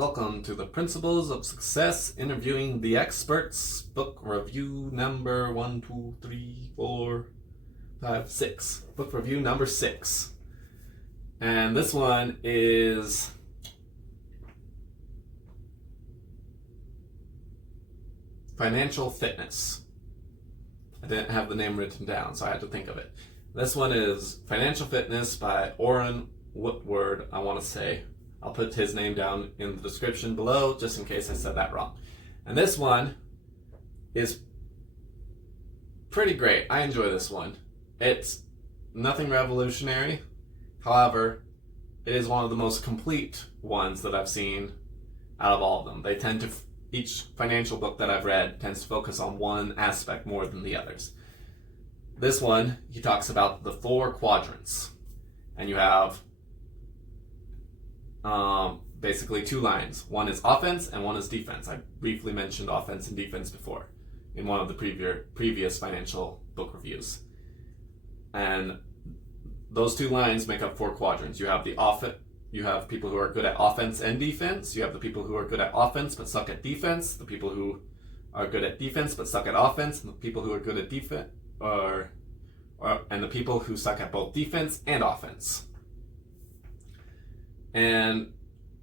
Welcome to the Principles of Success Interviewing the Experts, book review number 1, 2, 3, 4, 5, 6. Book review number 6. And this one is Financial Fitness. I didn't have the name written down, so I had to think of it. This one is Financial Fitness by Orrin, Woodward, I want to say. I'll put his name down in the description below just in case I said that wrong. And this one is pretty great. I enjoy this one. It's nothing revolutionary. However, it is one of the most complete ones that I've seen out of all of them. They tend to, each financial book that I've read tends to focus on one aspect more than the others. This one, he talks about the 4 quadrants. And you have basically 2 lines. One is offense and one is defense. I briefly mentioned offense and defense before in one of the previous financial book reviews. And those 2 lines make up 4 quadrants. You have you have people who are good at offense and defense. You have the people who are good at offense but suck at defense. The people who are good at defense but suck at offense. And the people who are good at defense and the people who suck at both defense and offense. And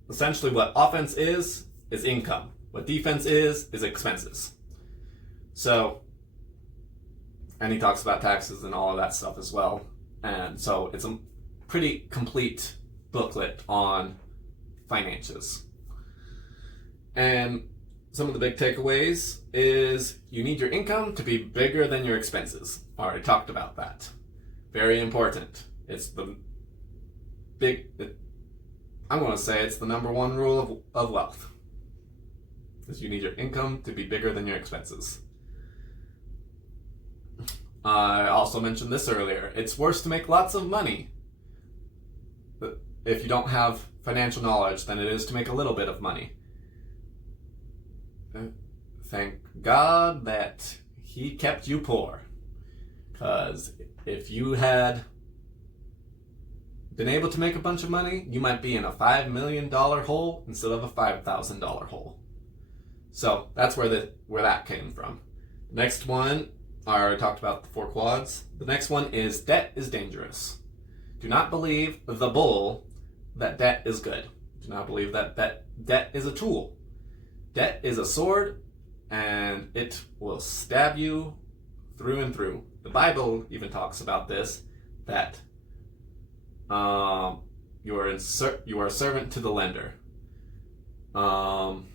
essentially what offense is income. What defense is expenses. So, and he talks about taxes and all of that stuff as well. And so it's a pretty complete booklet on finances. And some of the big takeaways is you need your income to be bigger than your expenses. I already talked about that. Very important. It's the I'm going to say it's the number 1 rule of wealth. Is you need your income to be bigger than your expenses. I also mentioned this earlier. It's worse to make lots of money if you don't have financial knowledge than it is to make a little bit of money. Thank God that he kept you poor. Because if you had been able to make a bunch of money, you might be in a $5 million hole instead of a $5,000 hole. So that's where that came from. Next one, I already talked about the 4 quads. The next one is debt is dangerous. Do not believe the bull that debt is good. Do not believe that debt is a tool. Debt is a sword, and it will stab you through and through. The Bible even talks about this, that you are a servant to the lender. Another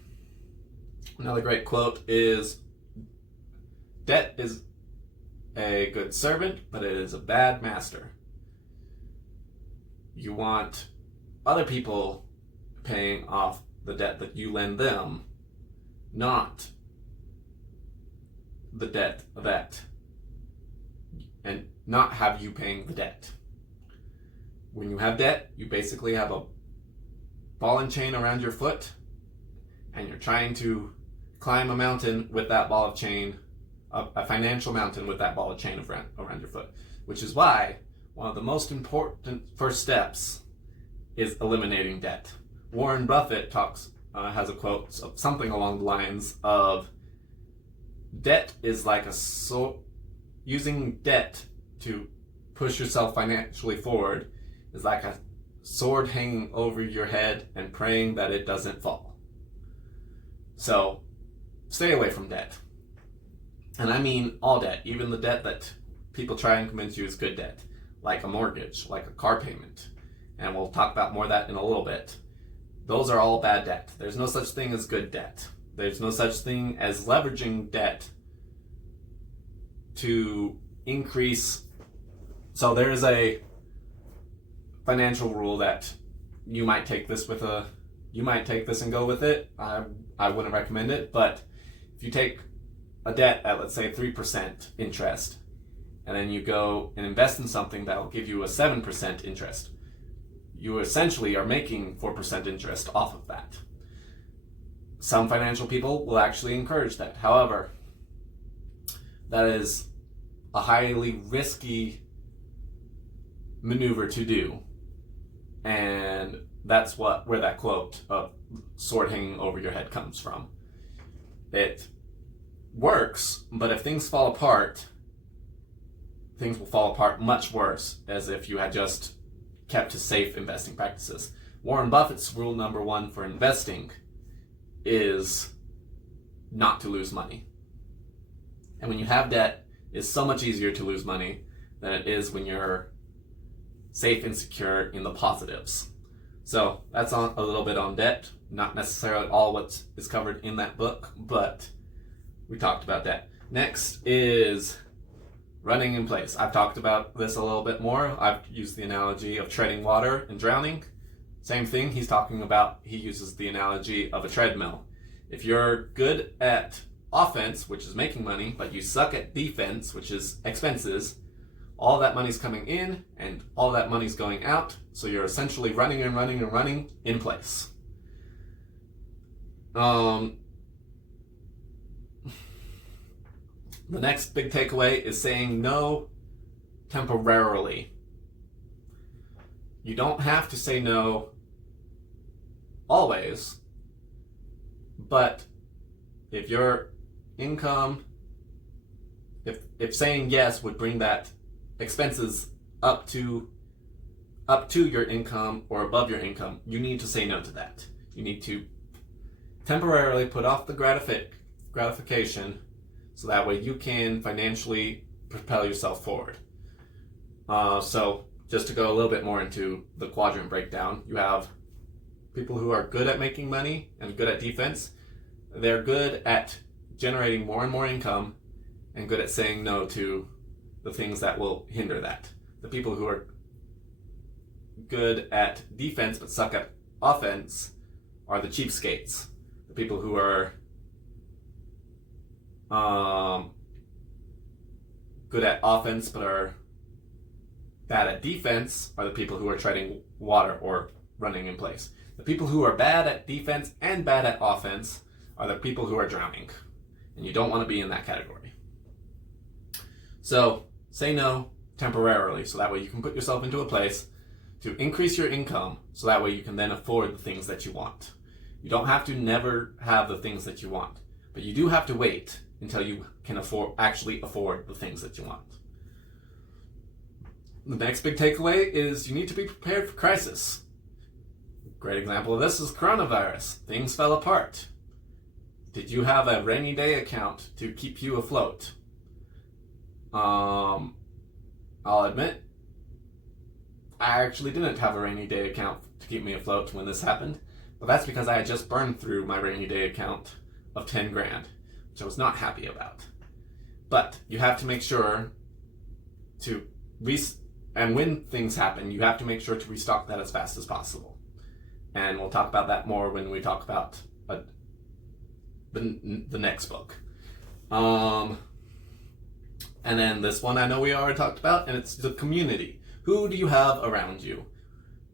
great quote is, debt is a good servant, but it is a bad master. You want other people paying off the debt that you lend them, not the debt and not have you paying the debt. When you have debt, you basically have a ball and chain around your foot, and you're trying to climb a mountain with that ball of chain, a financial mountain with that ball of chain around your foot, which is why one of the most important first steps is eliminating debt. Warren Buffett has a quote, something along the lines of, debt is like using debt to push yourself financially forward is like a sword hanging over your head and praying that it doesn't fall. So, stay away from debt. And I mean all debt, even the debt that people try and convince you is good debt, like a mortgage, like a car payment. And we'll talk about more of that in a little bit. Those are all bad debt. There's no such thing as good debt. There's no such thing as leveraging debt to increase. So there is a financial rule that you might take this and go with it. I wouldn't recommend it, but if you take a debt at, let's say, 3% interest, and then you go and invest in something that will give you a 7% interest, you essentially are making 4% interest off of that. Some financial people will actually encourage that. However, that is a highly risky maneuver to do. And that's where that quote of sword hanging over your head comes from. It works, but if things fall apart, things will fall apart much worse as if you had just kept to safe investing practices. Warren Buffett's rule number one for investing is not to lose money. And when you have debt, it's so much easier to lose money than it is when you're safe and secure in the positives. So that's a little bit on debt. Not necessarily all what is covered in that book, but we talked about that. Next is running in place. I've talked about this a little bit more. I've used the analogy of treading water and drowning. Same thing he uses the analogy of a treadmill. If you're good at offense, which is making money, but you suck at defense, which is expenses, all that money's coming in and all that money's going out. So you're essentially running and running and running in place. The next big takeaway is saying no temporarily. You don't have to say no always, but if your income, if saying yes would bring that expenses up to your income or above your income, you need to say no to that. You need to temporarily put off the gratification so that way you can financially propel yourself forward. So just to go a little bit more into the quadrant breakdown, you have people who are good at making money and good at defense. They're good at generating more and more income and good at saying no to the things that will hinder that. The people who are good at defense but suck at offense are the cheapskates. The people who are good at offense but are bad at defense are the people who are treading water or running in place. The people who are bad at defense and bad at offense are the people who are drowning. And you don't want to be in that category. So say no temporarily so that way you can put yourself into a place to increase your income so that way you can then afford the things that you want. You don't have to never have the things that you want, but you do have to wait until you can actually afford the things that you want. The next big takeaway is you need to be prepared for crisis. Great example of this is coronavirus. Things fell apart. Did you have a rainy day account to keep you afloat? I'll admit, I actually didn't have a rainy day account to keep me afloat when this happened, but that's because I had just burned through my rainy day account of 10 grand, which I was not happy about. But you have to make sure to and when things happen, you have to make sure to restock that as fast as possible. And we'll talk about that more when we talk about the next book. And then this one I know we already talked about, and it's the community. Who do you have around you?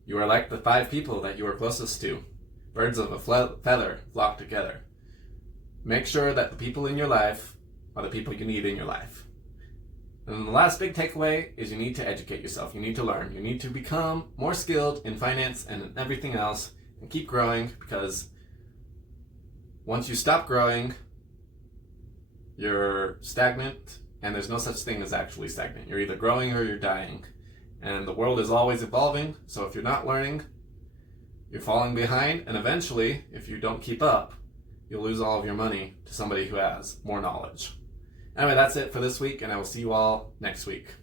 You are like the 5 people that you are closest to. Birds of a feather flock together. Make sure that the people in your life are the people you need in your life. And then the last big takeaway is you need to educate yourself. You need to learn. You need to become more skilled in finance and in everything else and keep growing, because once you stop growing, you're stagnant, and there's no such thing as actually stagnant. You're either growing or you're dying. And the world is always evolving, so if you're not learning, you're falling behind, and eventually, if you don't keep up, you'll lose all of your money to somebody who has more knowledge. Anyway, that's it for this week, and I will see you all next week.